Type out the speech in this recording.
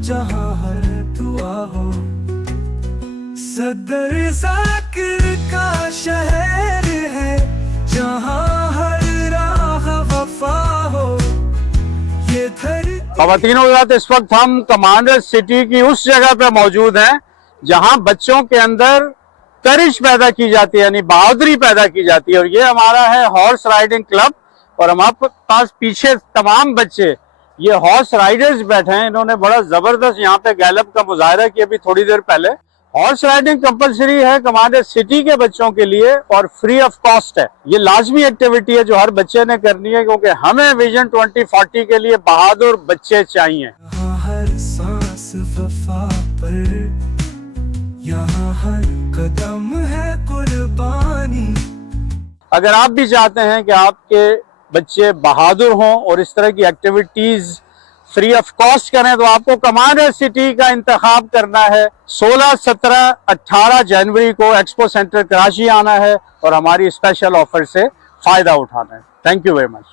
जहाँ हर दुआ हो। सदर ज़ाकिर का शहर है जहाँ हर राह वफा हो। ये ख़वातीन हज़रात, इस वक्त हम कमांडर सिटी की उस जगह पे मौजूद हैं जहां बच्चों के अंदर करिश पैदा की जाती है, यानी बहादुरी पैदा की जाती है। और ये हमारा है हॉर्स राइडिंग क्लब। और हमारे पास पीछे तमाम बच्चे ये हॉर्स राइडर्स बैठे हैं। इन्होंने बड़ा जबरदस्त यहाँ पे गैलप का मुजाहरा किया अभी थोड़ी देर पहले। हॉर्स राइडिंग कंपलसरी है कमांडर सिटी के बच्चों के लिए और फ्री ऑफ कॉस्ट है। ये लाजमी एक्टिविटी है जो हर बच्चे ने करनी है, क्योंकि हमें विजन 2040 के लिए बहादुर बच्चे चाहिए। हर सांस वफा पर, यहाँ हर कदम है कुर्बानी। अगर आप भी चाहते हैं कि आपके बच्चे बहादुर हों और इस तरह की एक्टिविटीज फ्री ऑफ कॉस्ट करें, तो आपको कमांडर सिटी का इंतखाब करना है। 16, 17, 18 जनवरी को एक्सपो सेंटर कराची आना है और हमारी स्पेशल ऑफर से फायदा उठाना है। Thank you very much.